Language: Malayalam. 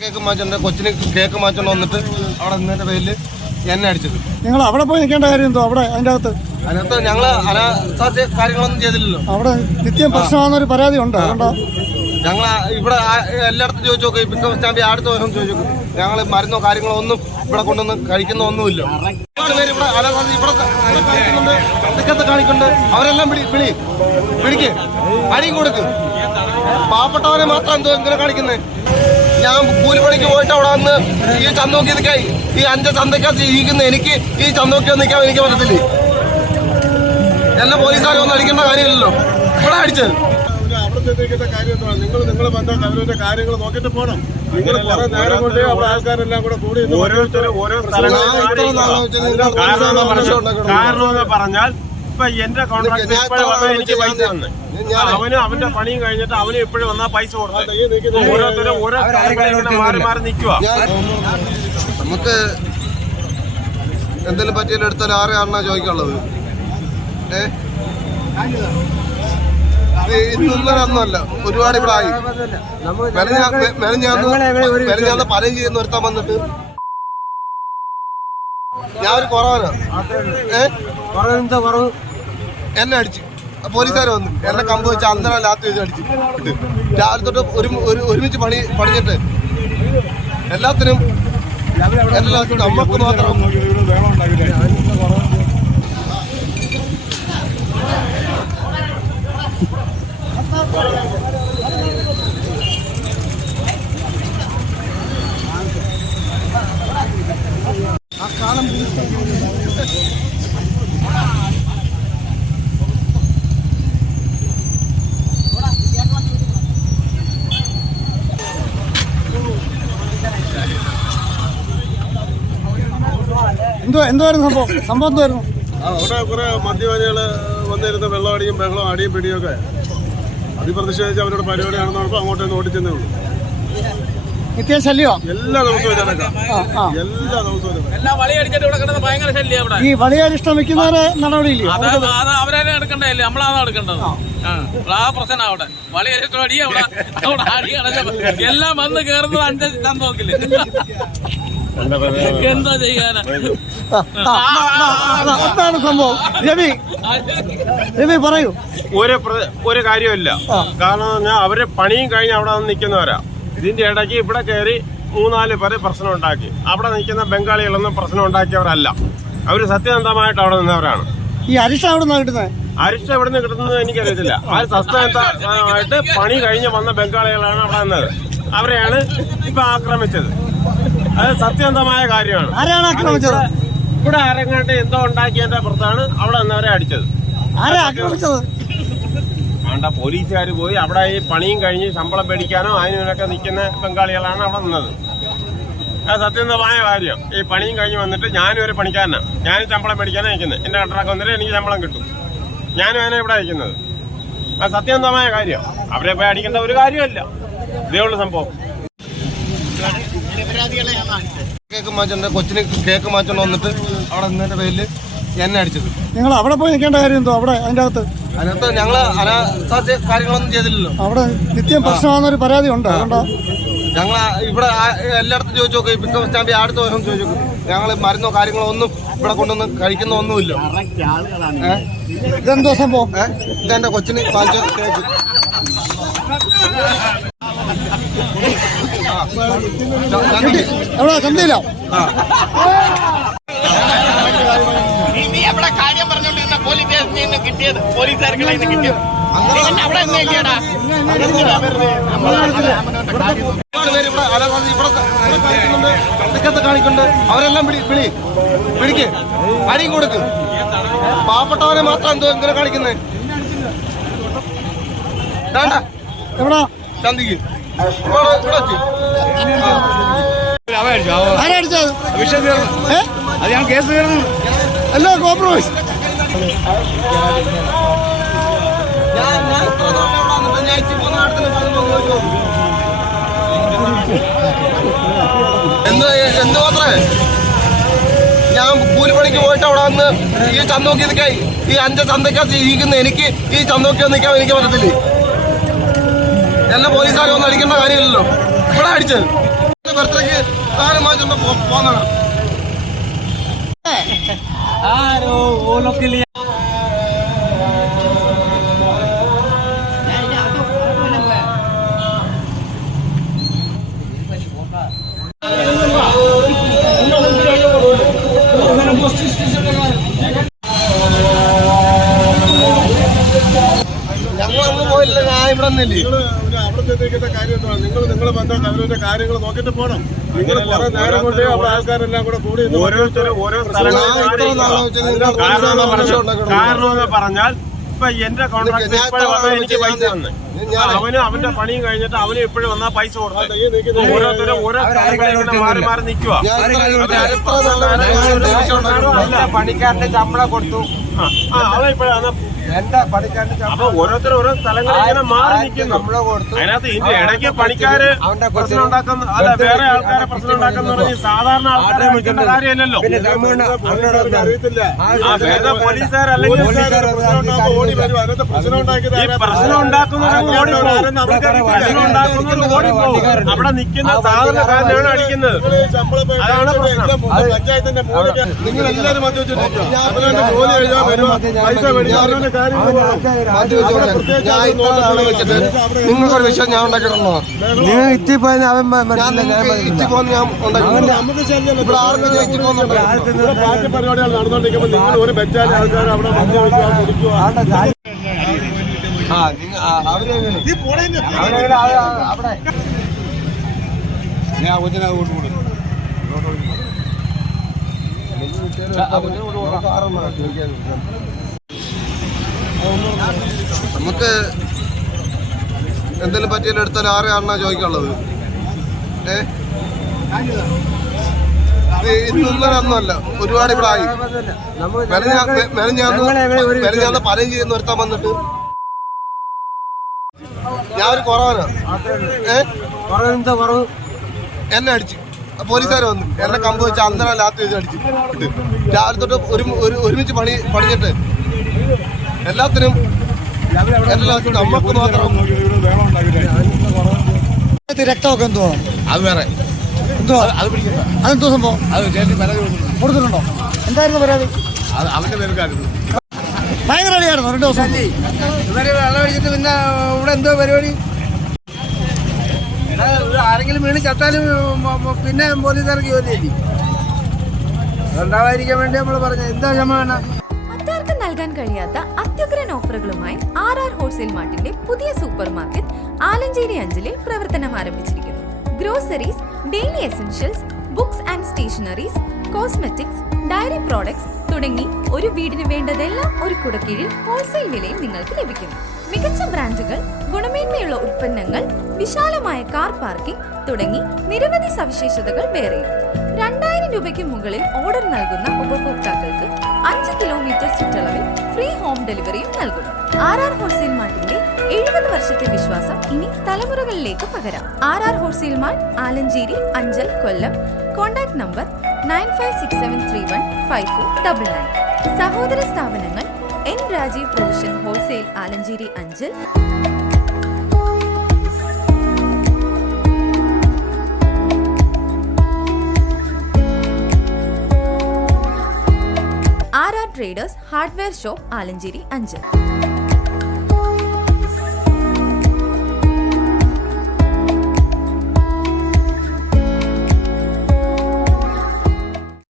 കേക്ക് മാറ്റേണ്ട കൊച്ചിന് കേക്ക് മാറ്റണം വന്നിട്ട് അവിടെ നിന്നതിന്റെ പേരില് എന്നെ അടിച്ചത്. നിങ്ങൾ അവിടെ പോയി നിൽക്കേണ്ട കാര്യം എന്തോ? അവിടെ അതിനകത്ത് ഞങ്ങള് അനാശാസ്യ കാര്യങ്ങളൊന്നും ചെയ്തില്ലല്ലോ. അവിടെ നിത്യം പ്രശ്നമാണെന്നൊരു പരാതി ഉണ്ട്. ഞങ്ങൾ ഇവിടെ എല്ലായിടത്തും ചോദിച്ചു നോക്കും. പിക്കപ്പ് സ്റ്റാമ്പിൽ അടുത്ത ദിവസം ചോദിച്ചു നോക്കും. ഞങ്ങൾ മരുന്നോ കാര്യങ്ങളോ ഒന്നും ഇവിടെ കൊണ്ടൊന്നും കഴിക്കുന്ന ഒന്നുമില്ല. ഒരുപാട് പേര് ഇവിടെ അനാശാസ്യ ഇവിടെ കാണിക്കുന്നുണ്ട്, ടിക്കറ്റ് കാണിക്കുന്നുണ്ട്. അവരെല്ലാം പിടിക്ക് അരിയും കൊടുക്കും. പാവപ്പെട്ടവനെ മാത്രം എന്തോ ഇങ്ങനെ കാണിക്കുന്നത്. ഞാൻ കൂലിപ്പണിക്ക് പോയിട്ട് അവിടെ വന്ന് ഈ ചന്തോക്കി നിൽക്കാൻ, ഈ 5 ചന്തക്കകത്ത് ഇരിക്കുന്ന എനിക്ക് ഈ ചന്തോക്കി നിൽക്കാൻ എനിക്ക് പറ്റത്തില്ലേ. എല്ലാ പോലീസുകാരെ ഒന്നും അടിക്കേണ്ട കാര്യമില്ലല്ലോ. ഇവിടെ അടിച്ചത് നിങ്ങൾ കാര്യങ്ങൾ നോക്കിട്ട് പോകണം. നിങ്ങൾ കുറെ നേരം കൊണ്ട് അവിടെ ആൾക്കാരെല്ലാം കൂടെ കൂടി കാരണമെന്ന് പറഞ്ഞാൽ ഇപ്പൊ എന്റെ കോൺട്രാക്ട് എനിക്ക് പൈസ തന്നെ, അവന് അവന്റെ പണിയും കഴിഞ്ഞിട്ട് അവന് എപ്പോഴും വന്നാ പൈസ കൊടുത്തു. ഓരോരുത്തരും ഓരോ മാറി മാറി നിൽക്കുക. നമുക്ക് എന്തെങ്കിലും പറ്റിയാലും എടുത്താൽ ആരെയാണെന്നാ ചോദിക്കാനുള്ളത്. ഇന്നൊന്നല്ല, ഒരുപാട് ഇവിടെ ആയി. മെനഞ്ഞാന്ന് പലയും ചെയ്യുന്ന ഒരുത്താൻ വന്നിട്ട് ഞാൻ ഒരു കുറവാനാ എന്നെ അടിച്ചു. പോലീസുകാർ വന്നു എന്നെ കമ്പ് വെച്ച് അന്തരം ലാത്ത് വെച്ച് അടിച്ചു. രാവിലെ തൊട്ട് ഒരുമിച്ച് പണിഞ്ഞിട്ട് എല്ലാത്തിനും നമുക്ക് മാത്രം ആ കാലം എന്തുവായിരുന്നു സംഭവം എന്തായിരുന്നു? അവിടെ കുറെ മദ്യപാനികള് വന്നിരുന്ന വെള്ളമടിയും ബഹളം അടിയും പിടിയൊക്കെ അതിപ്രതിഷേധിച്ച് അവരുടെ പരിപാടിയാണെന്ന് പറഞ്ഞപ്പോൾ അങ്ങോട്ടൊന്ന് ഓടിച്ചെന്നേ ഉള്ളൂ. നിത്യശല്യോ എല്ലാ ദിവസവും എല്ലാ ദിവസവും ഈ വളിയരിഷ്ടം വെക്കുന്നവരെ നടപടിയില്ലേ? അവരെ എടുക്കണ്ടല്ലേ, നമ്മളാണ് എടുക്കേണ്ടത്. ആ പ്രശ്നം അവിടെ വളിയരിഷ്ടം അടി അവിടെ അടി എല്ലാം വന്ന് കേറുന്നത് 5 ചന്തോക്കില്. എന്താ ചെയ്യാനാ? അതാണ് സംഭവം. രവി പറയൂ. ഒരു കാര്യമില്ല. കാരണം അവര് പണിയും കഴിഞ്ഞ് അവിടെ വന്ന് നിൽക്കുന്നവരാ. ഇതിന്റെ ഇടയ്ക്ക് ഇവിടെ കയറി 3-4 പേര് പ്രശ്നം ഉണ്ടാക്കി. അവിടെ നിൽക്കുന്ന ബംഗാളികളൊന്നും പ്രശ്നം ഉണ്ടാക്കിയവരല്ല. അവര് സത്യസന്ധമായിട്ട് അവിടെ നിന്നവരാണ്. ഈ അരിഷ്ടം എവിടെ നിന്നാണ് കിട്ടുന്നത്? അരിഷ്ടം എവിടെ നിന്ന് കിട്ടുന്നത് എനിക്കറിയത്തില്ല. അത് സത്യസന്ധമായിട്ട് പണി കഴിഞ്ഞ് വന്ന ബംഗാളികളാണ് അവിടെ നിന്നത്. അവരെയാണ് ഇപ്പൊ ആക്രമിച്ചത്. അത് സത്യസന്ധമായ കാര്യമാണ്. ആരാണ് ആക്രമിച്ചത്? ഇവിടെ ആരെങ്ങാണ്ട് എന്തോ ഉണ്ടാക്കിയതിന്റെ പുറത്താണ് അവിടെ നിന്നവരെ അടിച്ചത്. ആരാ ആക്രമിച്ചത്? വേണ്ട, പോലീസുകാർ പോയി അവിടെ ഈ പണിയും കഴിഞ്ഞ് ശമ്പളം മേടിക്കാനോ അതിനൊക്കെ നിൽക്കുന്ന ബംഗാളികളാണ് അവിടെ നിന്നത്. അത് സത്യസന്ധമായ കാര്യം. ഈ പണിയും കഴിഞ്ഞ് വന്നിട്ട് ഞാനും ഒരു പണിക്കാരനാണ്. ഞാനും ശമ്പളം മേടിക്കാനാണ് നിൽക്കുന്നത്. എന്റെ കണ്ടറാക്ക് വന്നിട്ട് എനിക്ക് ശമ്പളം കിട്ടും. ഞാനും അതിനെ ഇവിടെ അയക്കുന്നത്. അത് സത്യസന്ധമായ കാര്യം. അവരെ പോയി അടിക്കേണ്ട ഒരു കാര്യമല്ല. ഇതേ ഉള്ള സംഭവം. കേക്ക് മാറ്റേണ്ട കൊച്ചിന് കേക്ക് മാറ്റണം വന്നിട്ട് അവിടെ നിന്നതിന്റെ പേരില് എന്നെ അടിച്ചത്. നിങ്ങൾ അവിടെ പോയി നിൽക്കേണ്ട കാര്യം എന്തോ? അവിടെ അതിനകത്ത് ഞങ്ങള് അനാശാസ്യ കാര്യങ്ങളൊന്നും ചെയ്തില്ലല്ലോ. അവിടെ നിത്യം പ്രശ്നമാണെന്നൊരു പരാതി ഉണ്ട്. ഞങ്ങൾ ഇവിടെ എല്ലായിടത്തും ചോദിച്ചു നോക്കും. പിക്കപ്പ് സ്റ്റാമ്പിൽ അടുത്ത ദിവസം ചോദിച്ചു നോക്കും. ഞങ്ങൾ മരുന്നോ കാര്യങ്ങളോ ഒന്നും ഇവിടെ കൊണ്ടൊന്നും കഴിക്കുന്ന ഒന്നുമില്ല. ഇതെന്തോ സംഭവം? ഇതെന്റെ കൊച്ചിന് പാലിച്ച കേക്ക്. എവിടെ ചന്തയിലോ? നീ എവിടെ കാര്യം പറഞ്ഞോണ്ടിരുന്ന പോലീസ് സ്റ്റേഷനിൽ നിന്ന് കിട്ടിയത്, പോലീസുകാർക്ക് കിട്ടിയത് അവിടെ ടിക്കറ്റ് കാണിക്കുന്നുണ്ട്. അവരെല്ലാം പിടിക്ക് അരിയും കൊടുക്കും. പാവപ്പെട്ടവനെ മാത്രം എന്തോ ഇങ്ങനെ കാണിക്കുന്നത്. എവിടാ ചന്തിക്ക് ആരടിച്ചത്? അത് ഞാൻ കേസ് കയറുന്നു. അല്ലോ കോംപ്രമൈസ്. എന്ത് മാത്രമേ ഞാൻ കൂലിപ്പണിക്ക് പോയിട്ട് അവിടെ വന്ന് ഈ ചന്തോക്കി നിൽക്കാൻ, ഈ 5 ചന്തക്കകത്ത് ഇരിക്കുന്ന എനിക്ക് ഈ ചന്തോക്കി നിൽക്കാൻ എനിക്ക് പറ്റത്തില്ലേ. എല്ലാ പോലീസുകാരെ ഒന്നും അടിക്കേണ്ട കാര്യമില്ലല്ലോ. ഇവിടെ അടിച്ചത് ബർത്ത്ഡേക്ക് സാധനം വാങ്ങിച്ചോണ്ട് പോന്നതാണ്. ഞങ്ങളൊന്നും പോയില്ല, ഞാൻ ഇവിടെ നിന്നില്ലേ. അവിടെ കാര്യം നിങ്ങൾ വന്ന അവരുടെ കാര്യങ്ങൾ നോക്കിട്ട് പോകണം. നിങ്ങൾ കുറെ നേരം കൊണ്ട് അവിടെ ആൾക്കാരെല്ലാം കൂടെ കൂടി ഓരോരുത്തരും ഓരോ കാരണമെന്ന് പറഞ്ഞാൽ ഇപ്പൊ എന്റെ കോൺട്രാക്ട് ഇപ്പോഴും എനിക്ക് പൈസ തന്നെ. അവന് അവന്റെ പണിയും കഴിഞ്ഞിട്ട് അവന് എപ്പോഴും വന്നാ പൈസ കൊടുത്തത്. ഓരോരുത്തരും ഓരോ സ്ഥലങ്ങളിൽ മാറി മാറി നിൽക്കുക. പണിക്കാരന്റെ ശമ്പളം കൊടുത്തു. അവൻ ഇപ്പോഴാണ് എന്റെ പണിക്കാരന്റെ അപ്പൊ ഓരോരുത്തരും ഓരോ സ്ഥലങ്ങളിൽ ഇങ്ങനെ മാറി നിൽക്കുന്നു. അതിനകത്ത് ഇതിന്റെ ഇടയ്ക്ക് പണിക്കാര് പ്രശ്നം ഉണ്ടാക്കുന്ന അല്ല വേറെ ആൾക്കാരെ പ്രശ്നം ഉണ്ടാക്കുന്ന പറഞ്ഞ് സാധാരണ ആൾക്കാരെ വിളിക്കേണ്ട കാര്യമല്ലല്ലോ. വേറെ പോലീസുകാരല്ലെങ്കിൽ ഈ പ്രശ്നം ഉണ്ടാക്കുന്നവരങ്ങ് ഓടിപ്പോകും. പ്രശ്നം ഉണ്ടാക്കുന്നവർ ഓടിപ്പോകും. അവിടെ നിൽക്കുന്ന സാധാരണക്കാരനാണ് അടിക്കുന്നത്. അതാണ് പ്രശ്നം. നിങ്ങൾ എല്ലാവരും അവനവന്റെ ജോലി കഴിഞ്ഞാൽ വരുവാ പൈസ മേടിക്കാൻ നിങ്ങൾക്കൊരു വിഷയം ഞാൻ ഉണ്ടാക്കിയിട്ടുണ്ടോ? നിങ്ങൾ ഇറ്റി പോയെന്ന് അവൻ ഇറ്റി പോകുന്ന ഞാൻ ഉണ്ടാക്കിയിട്ടുണ്ട്. ഇവിടെ ആർക്കും ഞാൻ ഇറ്റി പോകുന്നുണ്ട്. പാർട്ടി പരിപാടികൾ നടന്നുകൊണ്ടിരിക്കുമ്പോൾ നിങ്ങൾ ഒരു ബെറ്റാലി ആൾക്കാർ അവിടെ കുടിക്കുക. ഞാൻ കൊച്ചിനകോട്ട് കൊടുക്കും. നമുക്ക് എന്തെങ്കിലും പറ്റിയാലും എടുത്താൽ ആരെയാണോ ചോദിക്കാനുള്ളത്? ഇന്നൊന്നല്ല, ഒരുപാട് ഇവിടെ ആയി. മെനഞ്ഞാന്ന് പലയും ചെയ്യുന്ന ഒരുത്താൻ വന്നിട്ട് ഞാൻ ഒരു കുറവനാ എന്നെ അടിച്ചു. പോലീസുകാർ വന്നു എന്നെ കമ്പ് വെച്ച് അന്തരം ലാത്ത് വെച്ച് അടിച്ചു. രാവിലെ തൊട്ട് ഒരുമിച്ച് പണിഞ്ഞിട്ട് എല്ലാത്തിനും നമുക്ക് മാത്രം രക്തമൊക്കെ എന്തോ അത് വേറെ അതെന്തോ സംഭവം കൊടുത്തിട്ടുണ്ടോ? എന്തായിരുന്നു പരാതി? അവന്റെ പേർക്കായിരുന്നു. ഭയങ്കര അടിയായിരുന്നു 2 ദിവസം. ഇവര് വെള്ളം അടിച്ചിട്ട് പിന്നെ ഇവിടെ എന്തോ പരിപാടി? ആരെങ്കിലും വീണ് ചത്താലും പിന്നെ പോലീസുകാർക്ക് ജോലിയല്ലേ? ഉണ്ടാവാതിരിക്കാൻ വേണ്ടി നമ്മൾ പറഞ്ഞു. എന്താ ക്ഷമ? മറ്റാർക്കും നൽകാൻ കഴിയാത്ത അത്യുഗ്രൻ ഓഫറുകളുമായി RR ഹോൾസെയിൽ മാർട്ടിന്റെ പുതിയ സൂപ്പർ മാർക്കറ്റ് ആലഞ്ചേരി 5-ൽ പ്രവർത്തനം ആരംഭിച്ചിരിക്കുന്നു. Groceries, daily essentials, books and stationeries, cosmetics, diary products തുടങ്ങി ഒരു വീടിന് വേണ്ടതെല്ലാം ഒരു കുടക്കീഴിൽ ഹോൾസെയിൽ വിലയിൽ നിങ്ങൾക്ക് ലഭിക്കുന്നു. മികച്ച ബ്രാൻഡുകൾ, ഗുണമേന്മയുള്ള ഉൽപ്പന്നങ്ങൾ, വിശാലമായ കാർ പാർക്കിംഗ് തുടങ്ങി നിരവധി സവിശേഷതകൾ വേറെയും. 2000 രൂപയ്ക്ക് മുകളിൽ ഓർഡർ നൽകുന്ന ഉപഭോക്താക്കൾക്ക് 5 കിലോമീറ്റർ ചുറ്റളവിൽ ഫ്രീ ഹോം ഡെലിവറിയും നൽകുന്നു. RR ഹോൾസെയിൽ മാർട്ടിന്റെ 70 വർഷത്തെ വിശ്വാസം ഇനി തലമുറകളിലേക്ക് പകരാം. RR wholesale mart, Alancheri, Anchal, Kollam. Contact number 9567315499. സഹോദര സ്ഥാപനങ്ങൾ N Rajeev provision wholesale, Alancheri, Anchal. RR traders hardware shop, Alancheri, Anchal.